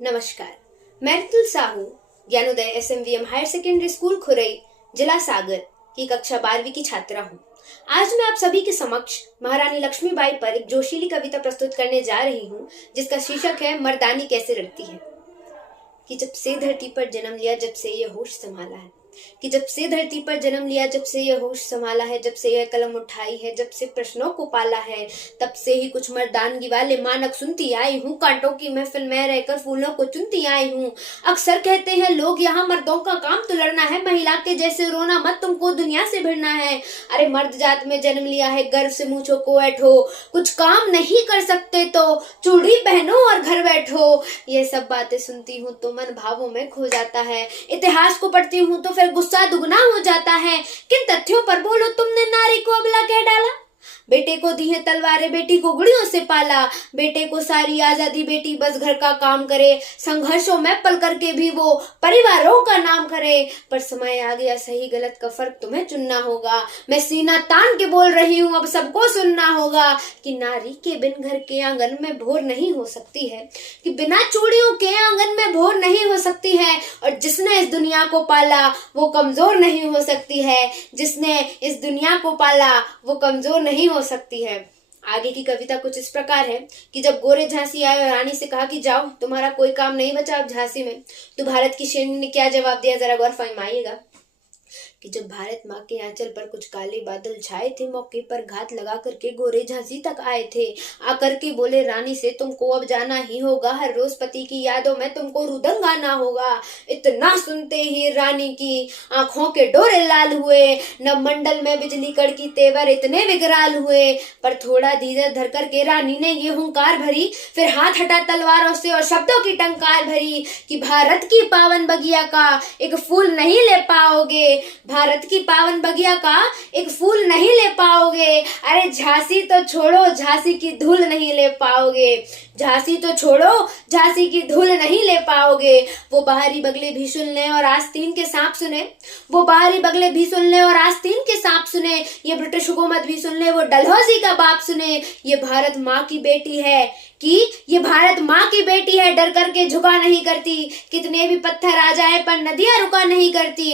नमस्कार, मैं Ritul Sahu Gyanoday SMVM higher secondary school Khurai, जिला सागर की कक्षा 12वीं की छात्रा हूँ। आज मैं आप सभी के समक्ष महारानी लक्ष्मीबाई पर एक जोशीली कविता प्रस्तुत करने जा रही हूँ, जिसका शीर्षक है मर्दानी कैसे लड़ती है। कि जब से धरती पर जन्म लिया, जब से ये होश संभाला है। कि जब से धरती पर जन्म लिया, जब से ये होश संभाला है, जब से यह कलम उठाई है, जब से प्रश्नों को पाला है, तब से ही कुछ मर्दानगी वाले मानक सुनती आई हूँ। कांटों की महफिल में रहकर फूलों को चुनती आई हूँ। अक्सर कहते हैं लोग यहाँ मर्दों का काम तो लड़ना है, महिला के जैसे रोना मत, तुमको दुनिया से भिड़ना है। अरे मर्द जात में जन्म लिया है, गर्व से मूछों को ऐठो, कुछ काम नहीं कर सकते तो चूड़ी पहनो और घर बैठो। ये सब बातें सुनती हूँ तो मन भावों में खो जाता है। इतिहास को पढ़ती हूँ तो फिर गुस्सा दुगना हो जाता है। किन तथ्यों पर बोलो तुमने नारी को अबला कह डाला। बेटे को दी है तलवारें, बेटी को गुड़ियों से पाला। बेटे को सारी आजादी, बेटी बस घर का काम करे। संघर्षों में पल करके भी वो परिवारों का नाम करे। पर समय आ गया, सही गलत का फर्क तुम्हें चुनना होगा। मैं सीना तान के बोल रही हूँ, अब सबको सुनना होगा कि नारी के बिन घर के आंगन में भोर नहीं हो सकती है, कि बिना चूड़ियों के आंगन में भोर नहीं हो सकती है। और जिसने इस दुनिया को पाला वो कमजोर नहीं हो सकती है। जिसने इस दुनिया को पाला वो कमजोर नहीं हो सकती है। आगे की कविता कुछ इस प्रकार है कि जब गोरे झांसी आए और रानी से कहा कि जाओ, तुम्हारा कोई काम नहीं बचा अब झांसी में, तो भारत की शेरनी ने क्या जवाब दिया, जरा गौर फरमाइएगा। कि जब भारत माँ के आंचल पर कुछ काले बादल छाए थे, मौके पर घात लगा करके गोरे झांसी तक आए थे। आकर के बोले रानी से तुमको अब जाना ही होगा, हर रोज पति की यादों में तुमको रुदन गाना होगा। इतना सुनते ही रानी की आंखों के डोरे लाल हुए, नव मंडल में बिजली कड़की तेवर इतने विकराल हुए। पर थोड़ा धीरज धर करके रानी ने ये हुंकार भरी, फिर हाथ हटा तलवारों से और शब्दों की टंकार भरी कि भारत की पावन बगिया का एक फूल नहीं ले पाओगे, भारत की पावन बगिया का एक फूल नहीं ले पाओगे। अरे झांसी तो छोड़ो, झांसी की धूल नहीं ले पाओगे। झांसी तो छोड़ो, झांसी की धूल नहीं ले पाओगे। वो बाहरी बगले भी सुन ले और आस्तीन के सांप सुने, वो बाहरी बगले भी सुन ले और आस्तीन के सांप सुने। ये ब्रिटिश हुकूमत भी सुन ले, वो डलहौजी का बाप सुने। ये भारत माँ की बेटी है, कि ये भारत माँ की बेटी है, डर करके झुका नहीं करती। कितने भी पत्थर आ जाए पर नदियां रुका नहीं करती।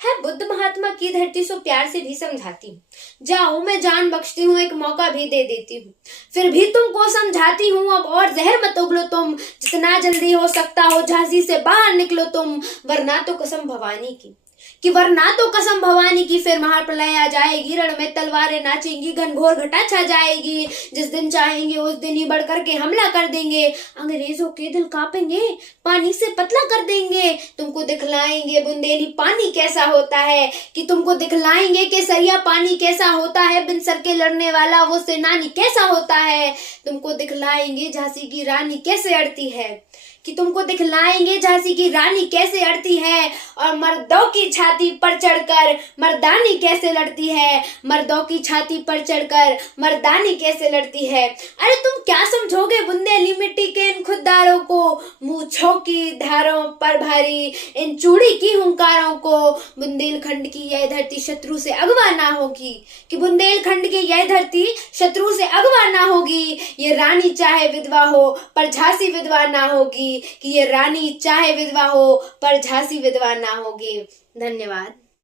है बुद्ध महात्मा की धरती सो प्यार से भी समझाती हूँ, जाओ मैं जान बख्शती हूँ, एक मौका भी दे देती हूँ। फिर भी तुमको समझाती हूँ, अब और जहर मत उगलो तुम, जितना जल्दी हो सकता हो झांसी से बाहर निकलो तुम। वरना तो कसम भवानी की, कि वरना तो कसम भवानी की फिर महाप्रलय आ जाएगी, रण में तलवारें नाचेंगी, घनघोर घटा छा जाएगी। जिस दिन चाहेंगे उस दिन ही बढ़ करके हमला कर देंगे, अंग्रेजों के दिल कांपेंगे, पानी से पतला कर देंगे। तुमको दिखलाएंगे बुंदेली पानी कैसा होता है, कि तुमको दिखलाएंगे केसरिया पानी कैसा होता है, बिन सर के लड़ने वाला वो सेनानी कैसा होता है। तुमको दिखलाएंगे झांसी की रानी कैसे अड़ती है, कि तुमको दिखलाएंगे झांसी की रानी कैसे अड़ती है। और मर्दों की छाती पर चढ़कर मर्दानी कैसे लड़ती है, मर्दों की छाती पर चढ़कर मर्दानी कैसे लड़ती है। अरे तुम क्या समझोगे बुंदेली मिट्टी के इन खुदारों को, मूंछों की धारों पर भारी इन चूड़ी की हुंकारों को। बुंदेलखंड की यह धरती शत्रु से अगवा ना होगी, कि बुंदेलखंड की यह धरती शत्रु से अगवा ना होगी। ये रानी चाहे विधवा हो पर झांसी विधवा ना होगी, कि ये रानी चाहे विधवा हो पर झांसी विधवा ना होगी। धन्यवाद।